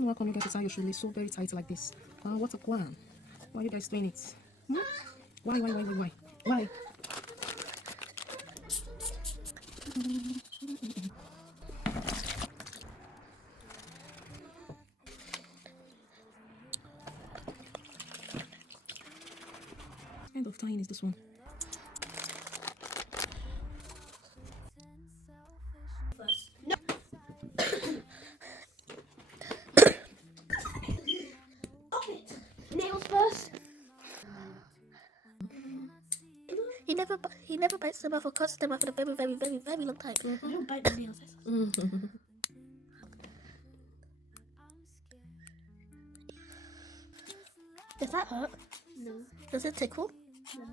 don't know how come you guys tie your shoelace so very tight like this. What's the plan? Why are you guys doing it? Why? What kind of tying is this one? No. Nails first. He never bites them off or cuts them off for a very, very, very, very long time. I don't bite my nails. Does that hurt? No. Does it tickle? No.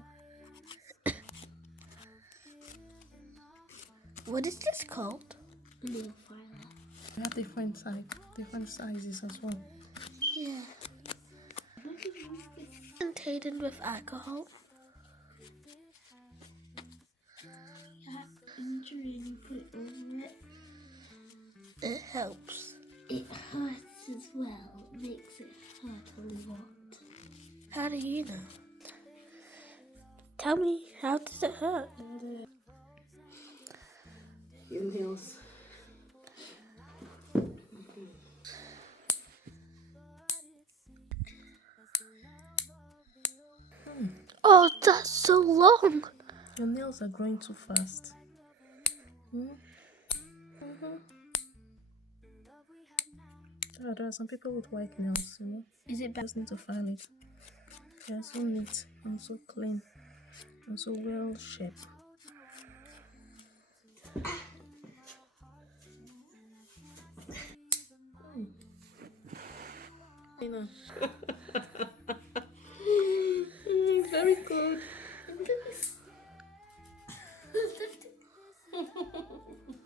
What is this called? Nail filer. We have different sizes as well. Yeah. Contained with alcohol. You have injury and you put it over it. It helps. It hurts as well. It makes it hurt a lot. How do you know? Tell me, how does it hurt? Your nails. Oh, that's so long. Your nails are growing too fast. There are some people with white nails, you know. Is it I just need to file it. They are so neat and so clean and so well shaped. Very good.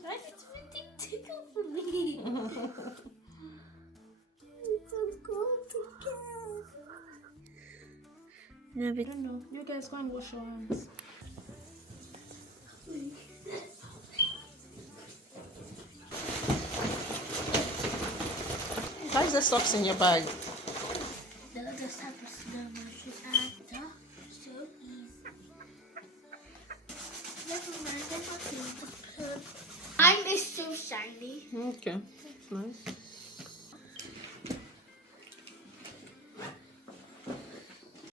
Why did you tickle for me? It's so good. No, I don't know. You guys go and wash your hands. Why is there socks in your bag? They'll just have a slow motion actor. So easy. Never mind, I got the Mine is so shiny. Okay.